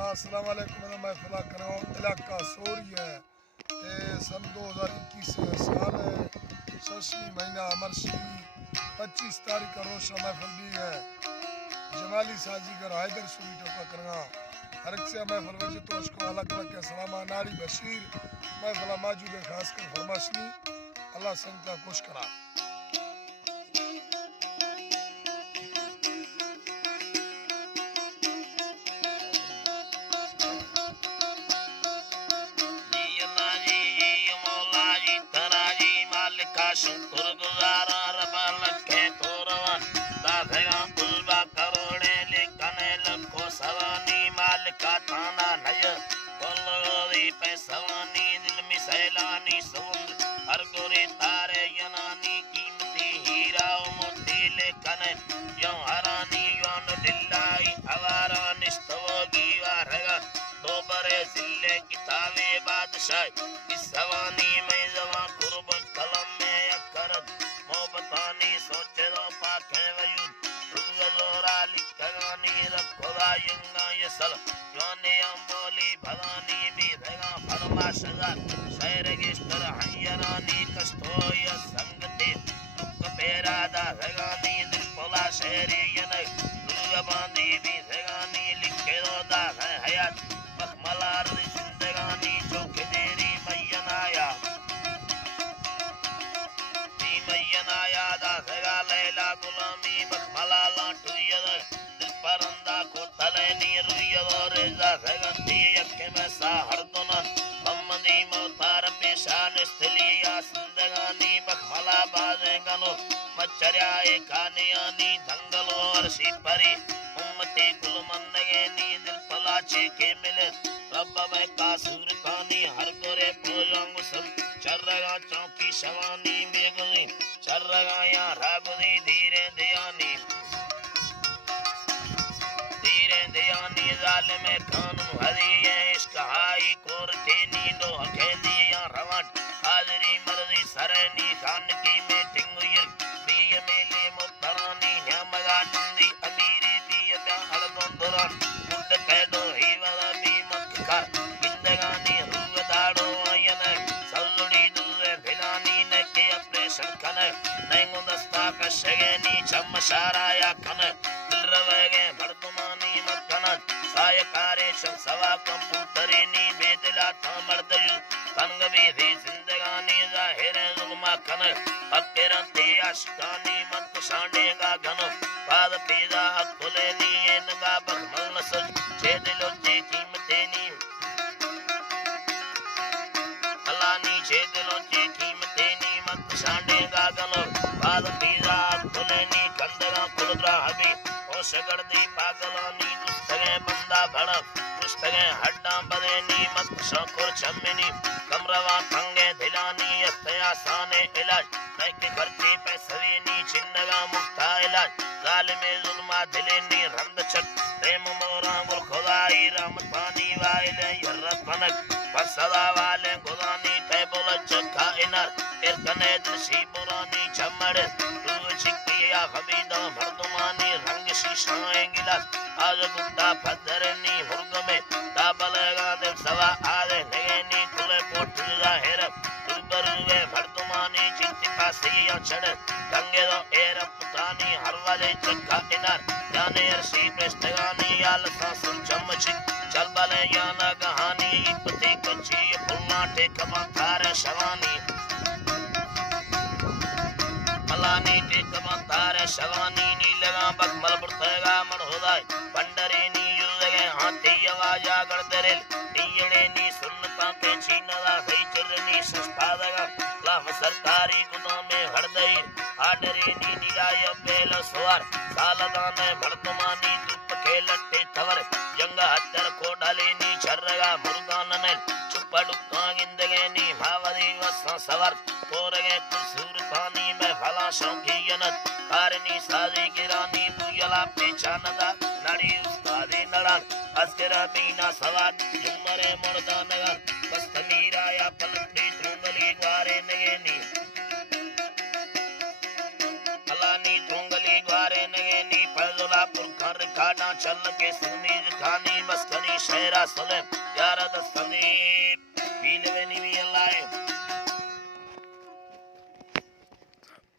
अस्सलाम वालेकुम। मैं फला कराऊँ इलाका सोरी है। सन 2021 साल है। 6वीं महीना अमरसी 25 तारीख का रोज महफल भी है। जमाली साजीगर हैदर सुरी टोका करना हर एक से महफल वजह तो उसको अलग अलग के सलामा नारी बशीर महफला मौजूद है। खासकर फरमाशनी अल्लाह संग का खुश करा। शुक्रगुजार रब लखे तोरवन दाधगा कुलबा करोड़े लेकने लखो सवानी मालिका थाना नय कोलोरी पे सवानी दिल में सैलानी समुद्र हर गोरे तारे यनानी कीमती हीरा मोती लेकने यो हरानी योन दिल्लाई अवारा निस्तवगी वारगा दो बरे जिले किताबे बादशाह इस सवानी में जवा कुर्ब कलम मोहब्बतानी सोचे दो पाखे वयुद रुगलोरा लिखगानी रखोदा यंगा यसल योने अम्बोली भवानी भी भेगा फरमा सजा शहर गिस्तर हयरानी कस्तोय संगते दुख पेरादा भेगानी दिल पोला शहरी यने दुर्गबानी भी भेगानी लिखे दो दा हयात मखमलार जिंदगानी चौक देरी मैयनाया यादा सगा लैला गुलामी मखमला लाटू यद दिल परंदा को तले नीर यद रेजा सगंती यक्के में साहर दुना मम्मदी मोतार पेशान स्थलिया सिंदगानी मखमला बाजे गनो मचर्या एकानियानी दंगलो अर्शी परी उम्मती कुल मंदगेनी दिल पलाचे के मिले रब्बा में कासूर खानी हर गोरे पूजंग सब चर्रगा चौकी शवानी बेगली चर्रगाया रागुदी धीरे दयानी जालिम कानून हरिये इश्क हाई कोरते नींदो अकेलिया रवाट हाजरी मर्जी सरनी खान की मीटिंग हुई दिए मेले मुतरानी न्यामगा नंदी अमीरी दिए क्या अलगोंदरान उड़ कैदो ही वाला भी मत कर जिंदगानी रुगदाड़ो आयने सल्लुड़ी दुर्रे भिलानी ने के ऑपरेशन कने नैंगो दस्ता का शगेनी चमशाराया कने दिलरवेगे मर्दुमानी मकना सायकारे सवा कंप्यूटरी नी बेदला थामर्दयु तंग भी थी जिंदगानी जाहिर जुल्मा कने अकेरा ते आशिकानी मत सांडेगा घनो बाद पीजा अकुले नी एनगा बखमल नसज छे दिलो चे कीमते नी अलानी छे दिलो चे कीमते नी मत सांडेगा घनो बाद पीजा अकुले नी कंदरा कुलद्रा हबी ओ सगड़दी पागलानी दुस्तगे बंदा भड़ दुस्तगे हड्डा बदे नी मत शकुर चम्मिनी कमरवा कंगे धिलानी अस्तया साने इलाज नैके खर्चे पैसवे नी चिन्नगा मुक्ता इलाज जालिमे जुल्मा दिलेनी रंद चक प्रेम मोरा गुल खुदाई रहमत पानी वाले यर्रत फनक बसदा वाले गुदानी टेबल चक्का इनर इरकने दशी बुरानी चमड़ तू चिकिया हबीदा मर्दुमानी रंग शीशाएं गिलास आज गुड्डा फदरनी हुर्ग में दाबलेगा दिल सवा आदे नगेनी खुले पोट जाहिर दुबरुए मर्दुमानी चिंती पासिया चढ़ गंगे दो एर पुतानी हर वाले चक्का इनर जाने अर्शी प्रेस्टगानी याल सांसुर चमचिक चल बले याना कहानी इपती कच्ची फुलना टेकमा थार शवानी मलानी टेकमा थार शवानी नी लगा बकमल बुर्तगा मरहुदाई पंडरे नी युजगे हाथी आवाजा गड़दरेल नीयणे नी सुन्नता के छीनदा गई चरनी सुस्तादगा लाभ सरकारी गुदाम में हरदई आडरे नी निगाय बेल सवार सालदाने मर्दमानी दुप के लट्टे थवर जंग हत्तर को डाले नी छर्रगा मुर्गानने चुपड़ुका गिंदगे नी भावदी वसा सवर कोरगे कुसूर पानी में भला शौकीयनत कारनी साजी गिरानी बुयला पेचानदा नड़ी उस्तादी नड़ान अस्करा बीना सवाद जुमरे मुर्दा नगर कस्तमीरा या पलटी तुंगली ग्वारे नगेनी अलानी तुंगली ग्वारे नगेनी फजला तुरखा रिखाना चल के सिंधीज खानी बसकनी शहरा सुले यार दस्तनी पीले नी भी अल्लाह